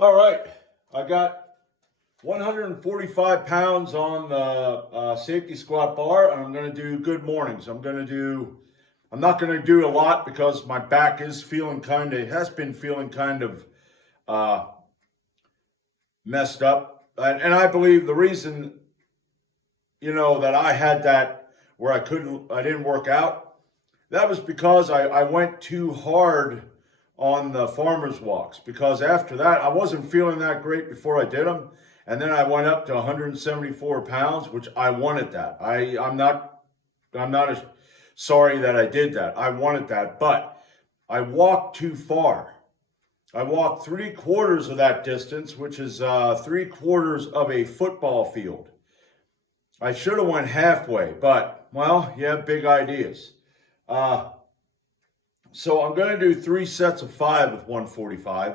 All right, I got 145 pounds on the safety squat bar, and I'm going to do good mornings. I'm not going to do a lot because my back is feeling has been feeling kind of uh, messed up. And I believe the reason, that I had that where I didn't work out, that was because I went too hard on the farmer's walks, because after that I wasn't feeling that great before I did them, and then I went up to 174 pounds, which I wanted that. I'm not sorry that I did that. I wanted that, but I walked too far. I walked 3/4 of that distance, which is 3/4 of a football field. I should have went halfway, but well, you have big ideas. Uh, So I'm going to do 3 sets of 5 with 145.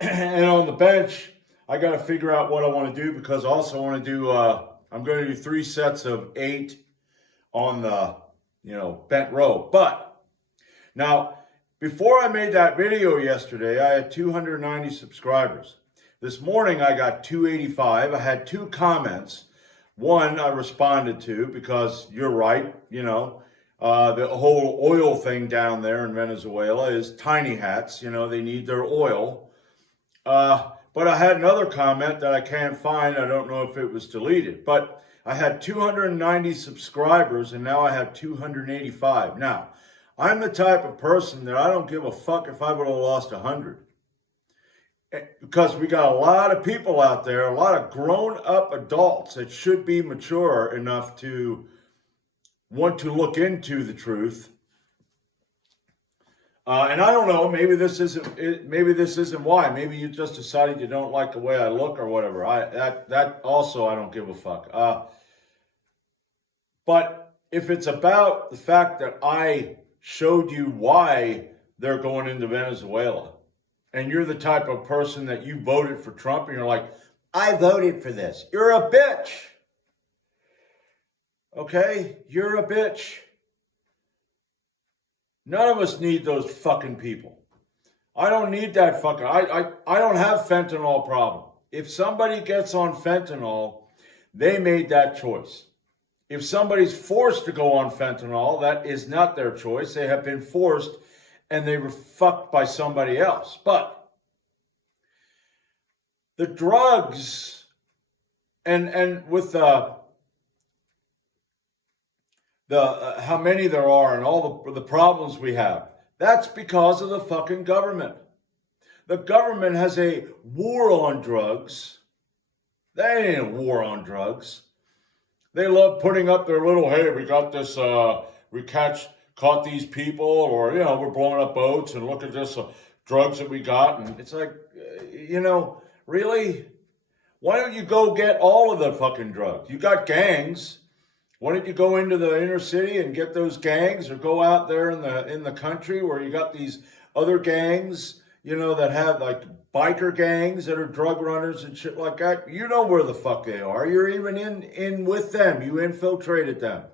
And on the bench, I got to figure out what I want to do, because I also want to do, I'm going to do 3 sets of 8 on the, bent row. But now, before I made that video yesterday, I had 290 subscribers. This morning, I got 285. I had 2 comments. One I responded to because you're right, the whole oil thing down there in Venezuela is tiny hats. They need their oil. But I had another comment that I can't find. I don't know if it was deleted. But I had 290 subscribers, and now I have 285. Now, I'm the type of person that I don't give a fuck if I would have lost 100. Because we got a lot of people out there, a lot of grown-up adults that should be mature enough to want to look into the truth. And I don't know, maybe this isn't why. Maybe you just decided you don't like the way I look or whatever. That also I don't give a fuck. But if it's about the fact that I showed you why they're going into Venezuela, and you're the type of person that you voted for Trump, and you're like, I voted for this. You're a bitch. Okay? You're a bitch. None of us need those fucking people. I don't need that fucking... I don't have fentanyl problem. If somebody gets on fentanyl, they made that choice. If somebody's forced to go on fentanyl, that is not their choice. They have been forced, and they were fucked by somebody else. But the drugs, and with the how many there are and all the problems we have, that's because of the fucking government. The government has a war on drugs. That ain't a war on drugs. They love putting up their little, hey, we got this, we caught these people, or, we're blowing up boats, and look at this drugs that we got. And it's like, really? Why don't you go get all of the fucking drugs? You got gangs. Why don't you go into the inner city and get those gangs, or go out there in the country where you got these other gangs, that have like biker gangs that are drug runners and shit like that. You know where the fuck they are. You're even in with them. You infiltrated them.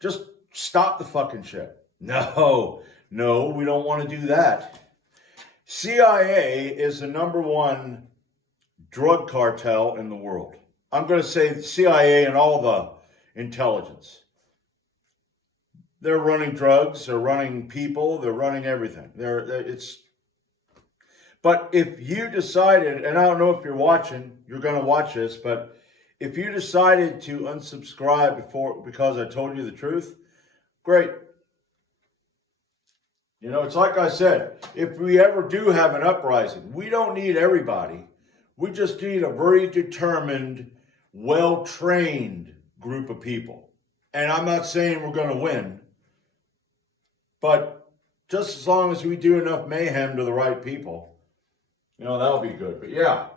Just stop the fucking shit. No, we don't want to do that. CIA is the #1 drug cartel in the world. I'm going to say CIA and all the intelligence. They're running drugs, they're running people, they're running everything. But if you decided, and I don't know if you're going to watch this, but if you decided to unsubscribe because I told you the truth, great. It's like I said, if we ever do have an uprising, we don't need everybody. We just need a very determined, well-trained group of people. And I'm not saying we're going to win, but just as long as we do enough mayhem to the right people, that'll be good. But yeah,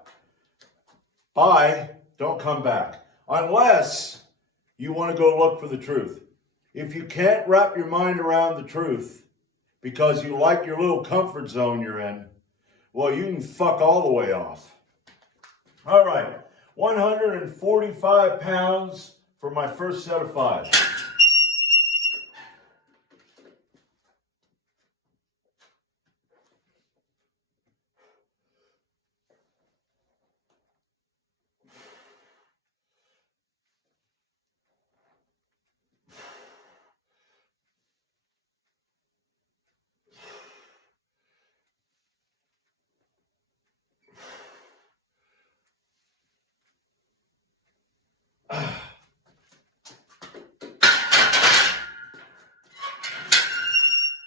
bye. Don't come back. Unless you want to go look for the truth. If you can't wrap your mind around the truth because you like your little comfort zone you're in, well, you can fuck all the way off. All right, 145 pounds for my first set of 5.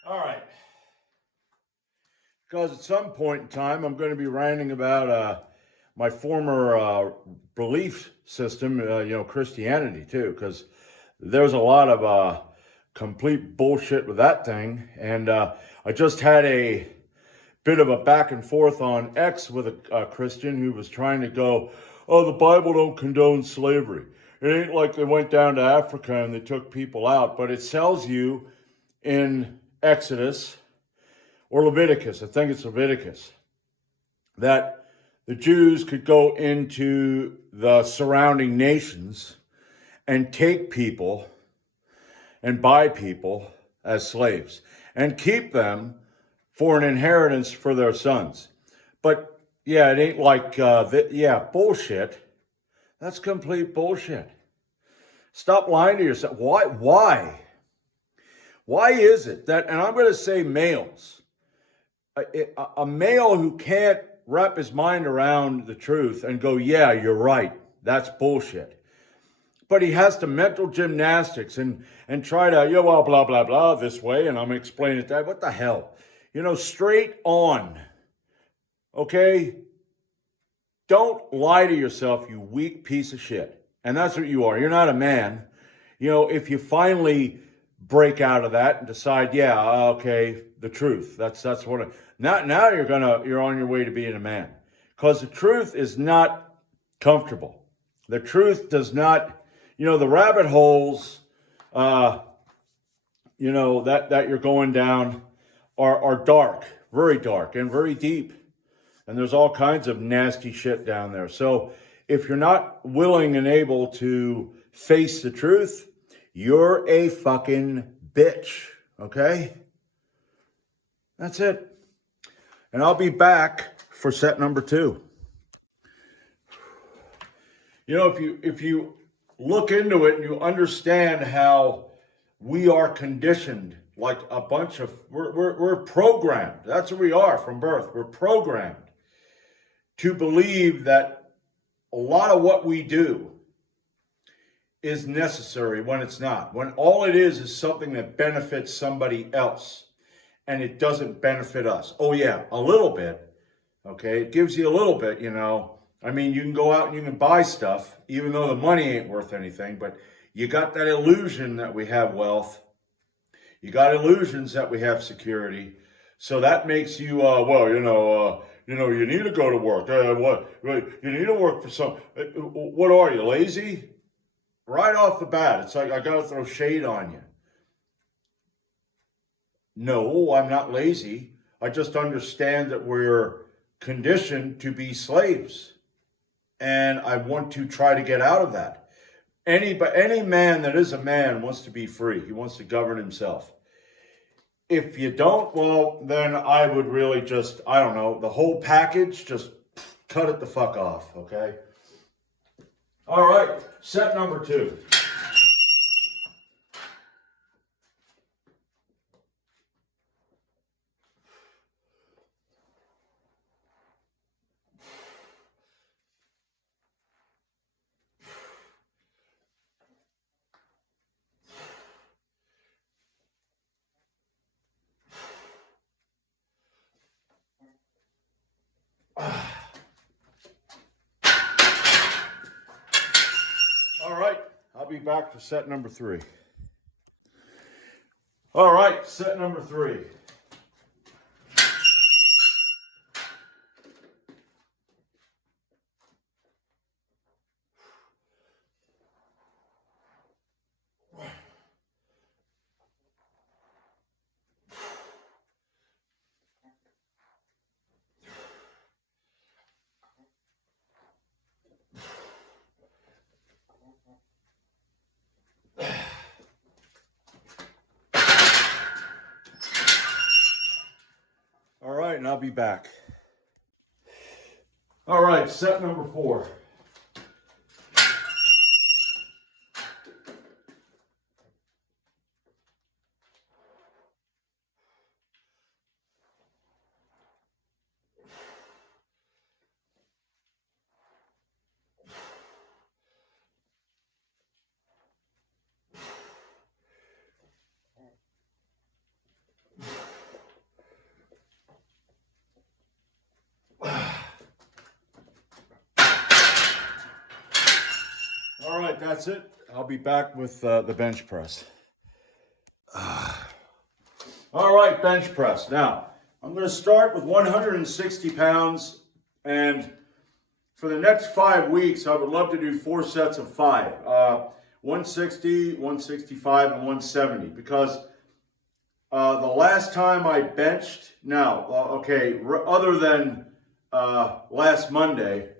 All right. Because at some point in time, I'm going to be ranting about my former belief system, Christianity too, because there's a lot of complete bullshit with that thing. And I just had a bit of a back and forth on X with a Christian who was trying to go, oh, the Bible don't condone slavery. It ain't like they went down to Africa and they took people out, but it tells you in Exodus or Leviticus, I think it's Leviticus, that the Jews could go into the surrounding nations and take people and buy people as slaves and keep them for an inheritance for their sons. But yeah, it ain't like, bullshit. That's complete bullshit. Stop lying to yourself. Why? Why is it that, and I'm going to say males, a male who can't wrap his mind around the truth and go, yeah, you're right, that's bullshit. But he has to mental gymnastics and try to, blah, blah, blah, this way, and I'm explaining it that. What the hell? Straight on. Okay? Don't lie to yourself, you weak piece of shit. And that's what you are. You're not a man. If you finally break out of that and decide, okay, the truth. That's what now you're on your way to being a man. Because the truth is not comfortable. The truth does not, the rabbit holes that you're going down are dark, very dark and very deep. And there's all kinds of nasty shit down there. So if you're not willing and able to face the truth, you're a fucking bitch, okay? That's it. And I'll be back for set number 2. If you look into it and you understand how we are conditioned, like a bunch of, we're programmed. That's what we are from birth. We're programmed to believe that a lot of what we do is necessary when it's not. When all it is something that benefits somebody else and it doesn't benefit us. Oh yeah, a little bit. Okay, it gives you a little bit, I mean, you can go out and you can buy stuff, even though the money ain't worth anything, but you got that illusion that we have wealth. You got illusions that we have security. So that makes you, you need to go to work. You need to work for some. What are you, lazy? Right off the bat, it's like I got to throw shade on you. No, I'm not lazy. I just understand that we're conditioned to be slaves. And I want to try to get out of that. Any man that is a man wants to be free. He wants to govern himself. If you don't, well, then I would really just, I don't know, the whole package, just cut it the fuck off, okay? All right, set number 2. All right, I'll be back for set number 3. All right, set number 3. All right, and I'll be back. All right, set number 4. right, that's it. I'll be back with the bench press. All right, bench press. Now, I'm going to start with 160 pounds, and for the next 5 weeks, I would love to do 4 sets of 5. 160, 165, and 170, because the last time I benched, other than last Monday,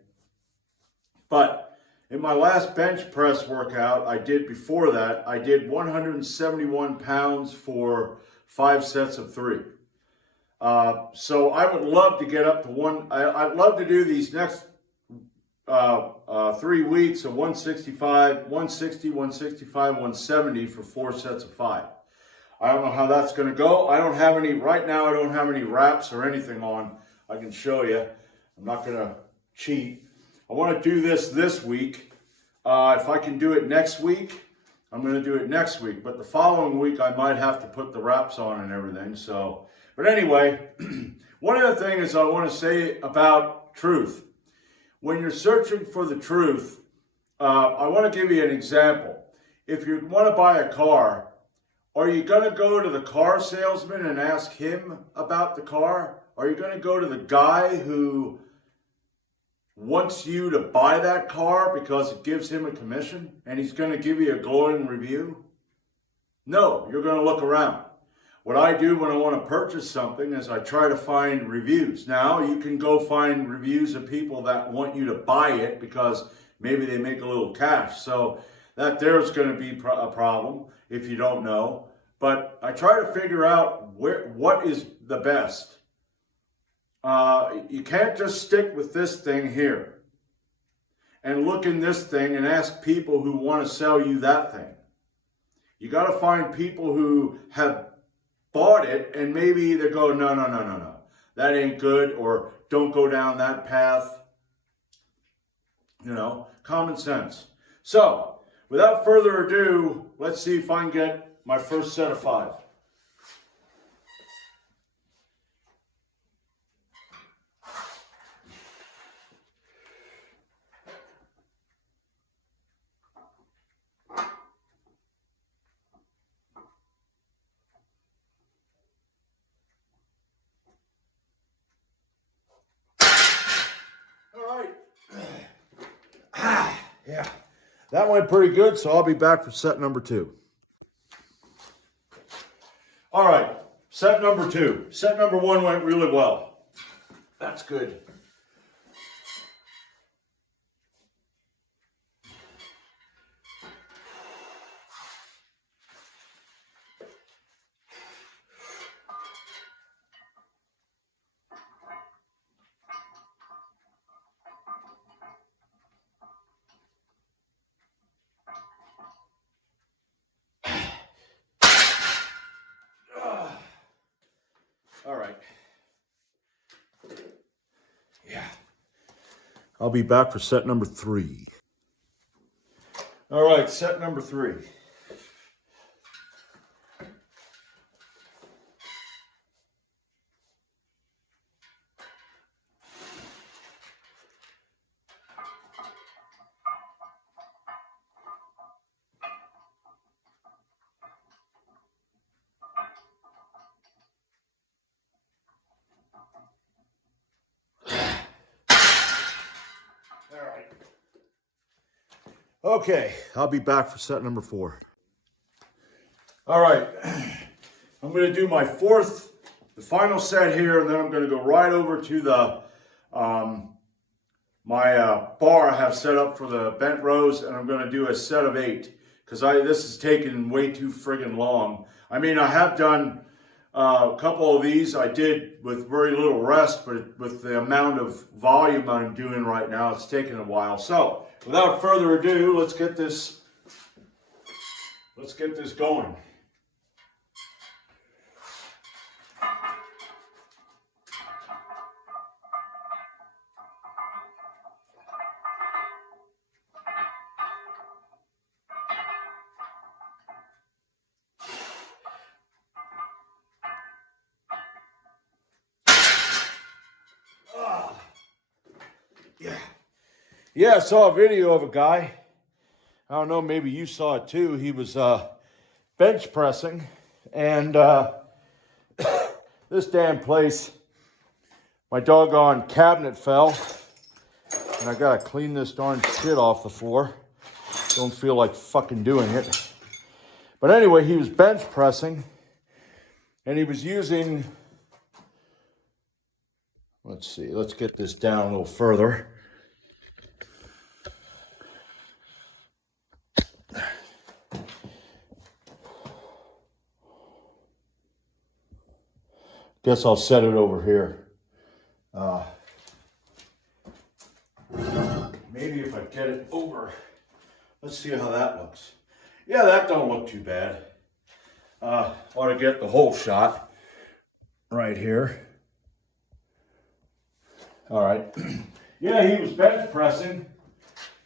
but in my last bench press workout I did before that, I did 171 pounds for 5 sets of 3. So I would love to get up to I'd love to do these next 3 weeks of 165, 160, 165, 170 for 4 sets of 5. I don't know how that's going to go. Right now I don't have any wraps or anything on. I can show you. I'm not going to cheat. I want to do this week. If I can do it next week, I'm going to do it next week. But the following week, I might have to put the wraps on and everything. But anyway, one of the things I want to say about truth. When you're searching for the truth, I want to give you an example. If you want to buy a car, are you going to go to the car salesman and ask him about the car? Are you going to go to the guy who wants you to buy that car because it gives him a commission and he's going to give you a glowing review? No, you're going to look around. What I do when I want to purchase something is I try to find reviews. Now, you can go find reviews of people that want you to buy it because maybe they make a little cash. So that there's going to be a problem if you don't know. But I try to figure out what is the best. You can't just stick with this thing here and look in this thing and ask people who want to sell you that thing. You got to find people who have bought it and maybe they go, no, that ain't good, or don't go down that path. Common sense. So, without further ado, let's see if I can get my first set of 5. All right. Yeah, that went pretty good, so I'll be back for set number 2. All right, set number 2. Set number 1 went really well. That's good. All right. Yeah. I'll be back for set number 3. All right, set number 3. Okay, I'll be back for set number 4. All right, I'm going to do my the final set here, and then I'm going to go right over to the my bar I have set up for the bent rows, and I'm going to do a set of 8 because this is taking way too friggin' long. I mean, I have done a couple of these I did with very little rest, but with the amount of volume I'm doing right now, it's taking a while. So, without further ado, let's get this going. Yeah, I saw a video of a guy. I don't know, maybe you saw it too. He was bench pressing, and this damn place, my doggone cabinet fell, and I gotta clean this darn shit off the floor. Don't feel like fucking doing it. But anyway, he was bench pressing, and he was using, let's see, let's get this down a little further. Guess I'll set it over here. Maybe if I get it over, let's see how that looks. Yeah, that don't look too bad. Ought to get the whole shot right here. All right. Yeah, he was bench pressing,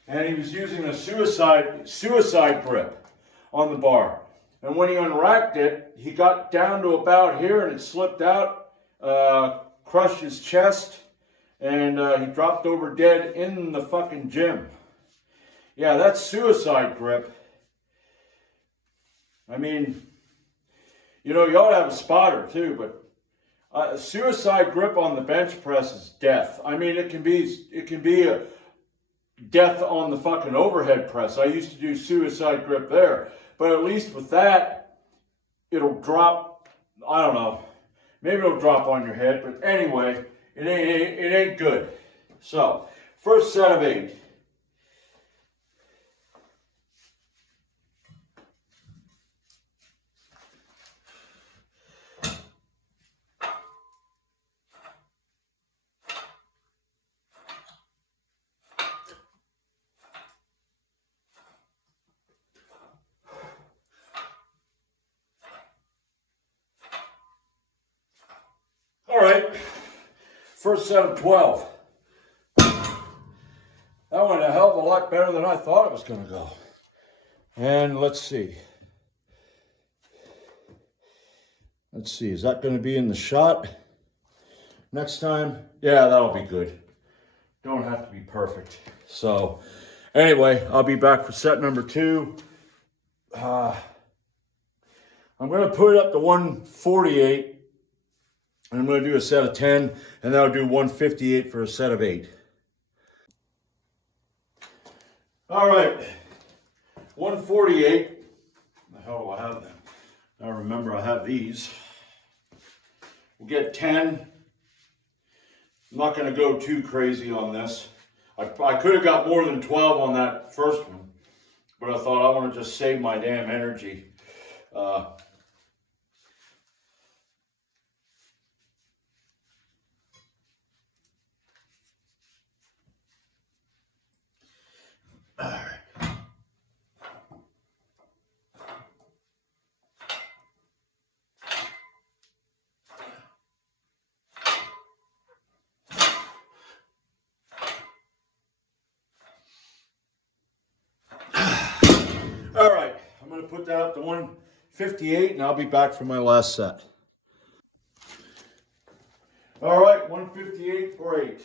and he was using a suicide grip on the bar. And when he unracked it, he got down to about here, and it slipped out, crushed his chest, and he dropped over dead in the fucking gym. Yeah, that's suicide grip. I mean, you know, you ought to have a spotter too, but a suicide grip on the bench press is death. I mean, it can be a death on the fucking overhead press. I used to do suicide grip there, but at least with that, it'll drop. I don't know. Maybe it'll drop on your head, but anyway, it ain't good. So, first set of 8. All right, first set of 12. That went a hell of a lot better than I thought it was going to go. And let's see. Is that going to be in the shot next time? Yeah, that'll be good. Don't have to be perfect. So, anyway, I'll be back for set number 2. I'm going to put it up to 148. And I'm going to do a set of 10, and then I'll do 158 for a set of 8. All right, 148. The hell do I have them? I remember I have these. We'll get 10. I'm not going to go too crazy on this. I could have got more than 12 on that first one, but I thought I want to just save my damn energy. All right, I'm going to put that up to 158, and I'll be back for my last set. All right, 158 for 8.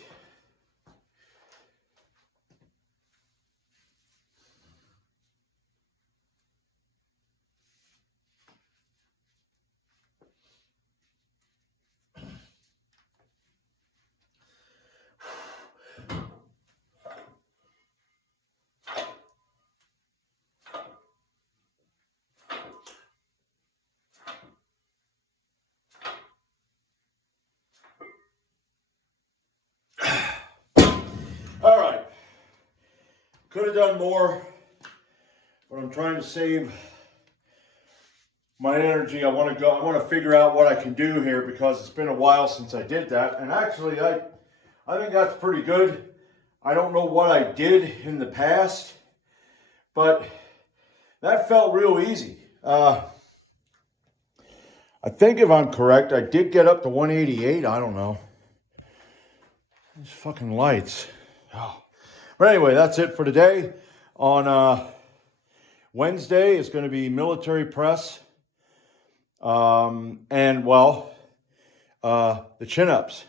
All right, could have done more, but I'm trying to save my energy. I want to figure out what I can do here because it's been a while since I did that. And actually, I think that's pretty good. I don't know what I did in the past, but that felt real easy. I think if I'm correct, I did get up to 188. I don't know. These fucking lights. Oh. But anyway, that's it for today. On Wednesday, it's going to be military press. The chin-ups.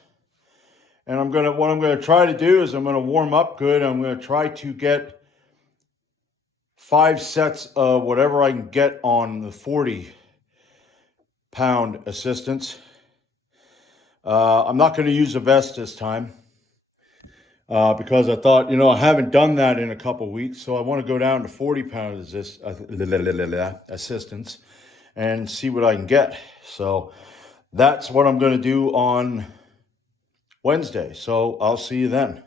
And what I'm going to try to do is I'm going to warm up good. I'm going to try to get 5 sets of whatever I can get on the 40-pound assistance. I'm not going to use a vest this time because I thought, I haven't done that in a couple weeks, so I want to go down to 40-pound assistance and see what I can get. So that's what I'm going to do on Wednesday. So I'll see you then.